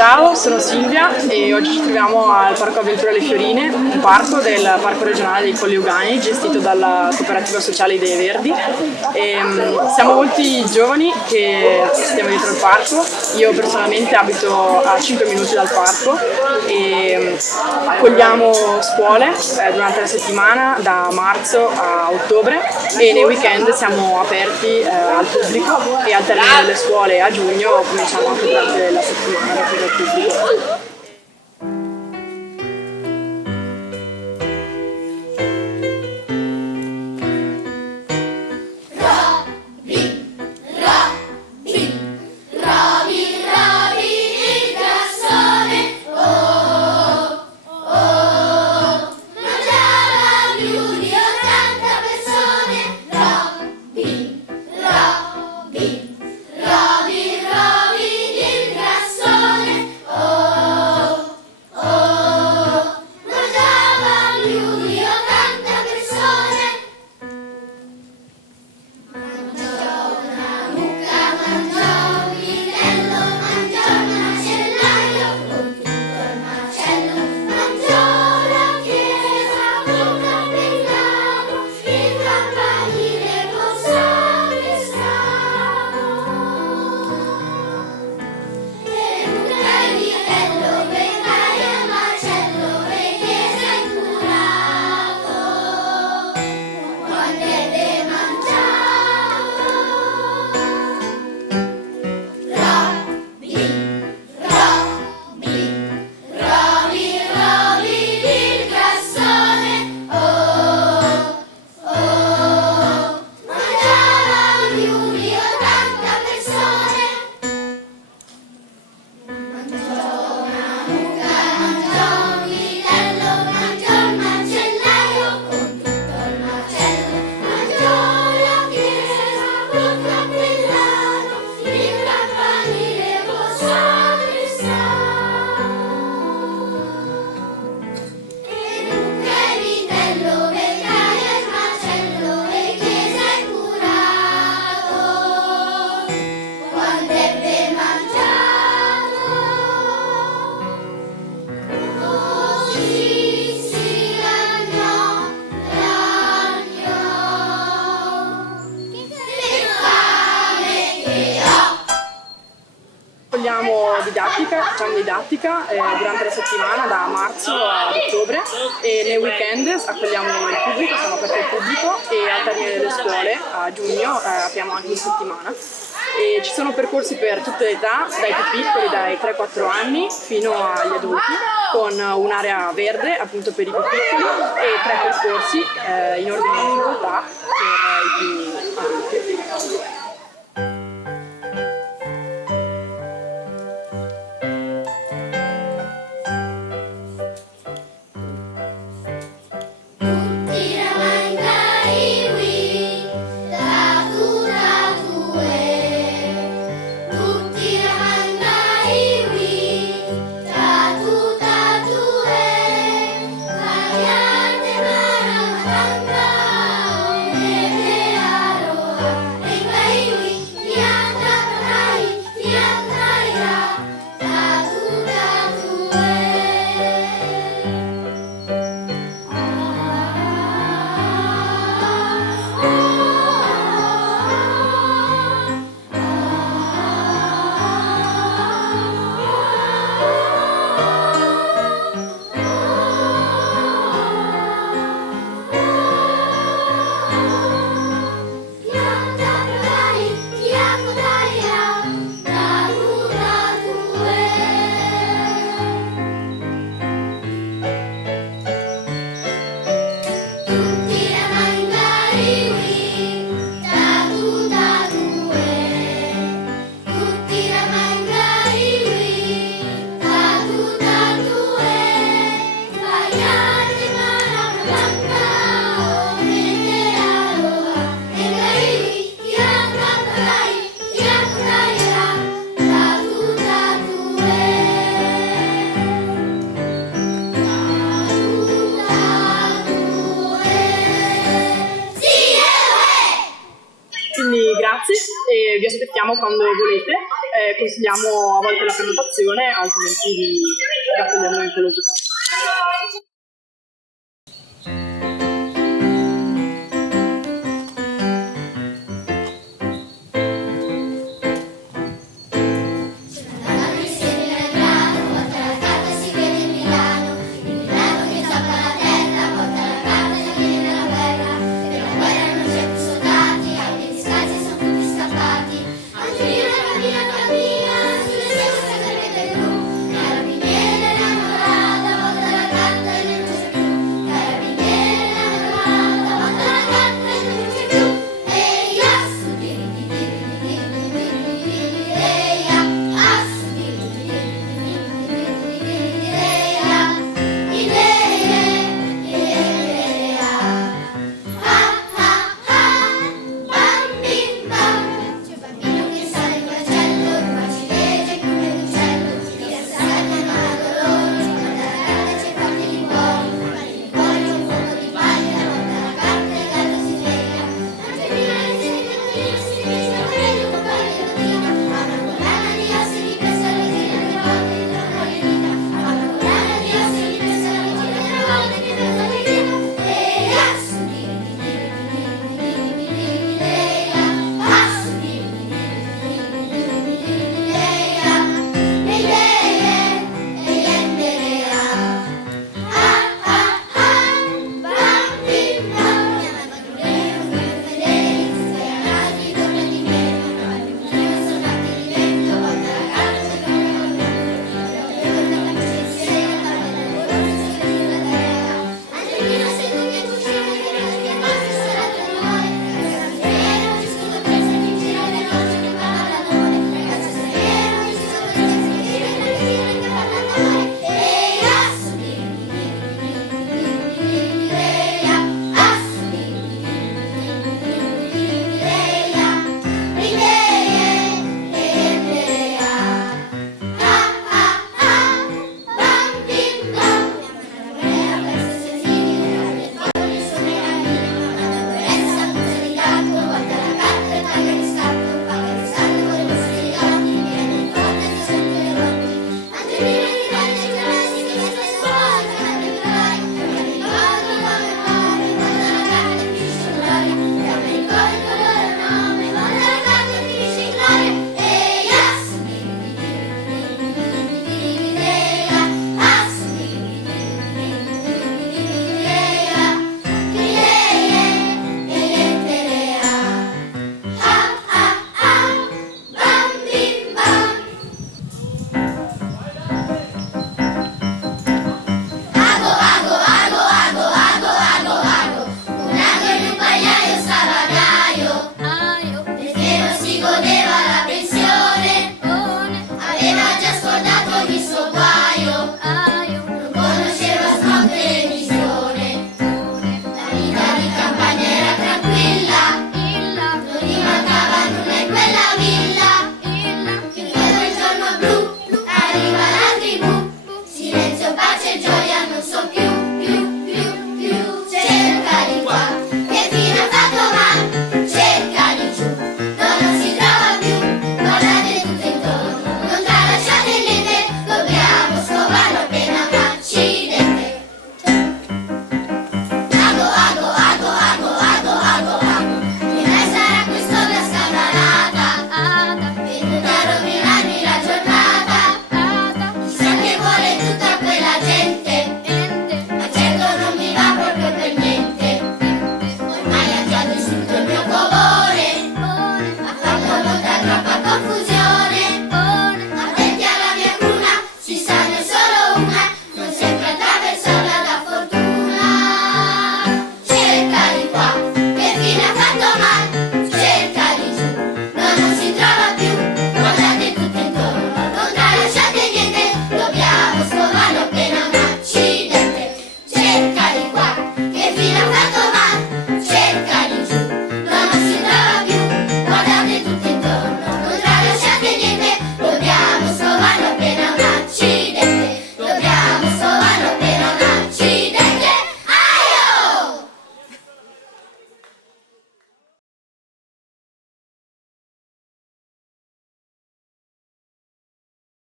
Ciao, sono Silvia e oggi ci troviamo al Parco Avventura Le Fiorine, un parco del Parco Regionale dei Colli Euganei gestito dalla Cooperativa Sociale Idee Verdi. Siamo molti giovani che stiamo dietro al parco. Io personalmente abito a 5 minuti dal parco e accogliamo scuole durante la settimana da marzo a ottobre e nei weekend siamo aperti al pubblico e al termine delle scuole a giugno cominciamo anche durante la settimana per il pubblico. Facciamo didattica durante la settimana da marzo ad ottobre e nei weekend accogliamo il pubblico, siamo aperti al pubblico e al termine delle scuole a giugno apriamo anche in settimana. E ci sono percorsi per tutte le età, dai più piccoli, dai 3-4 anni fino agli adulti, con un'area verde appunto per i più piccoli e 3 percorsi in ordine di difficoltà per i più adulti. Grazie e vi aspettiamo quando volete. consigliamo a volte la prenotazione, altrimenti vi raccogliamo in quello giusto.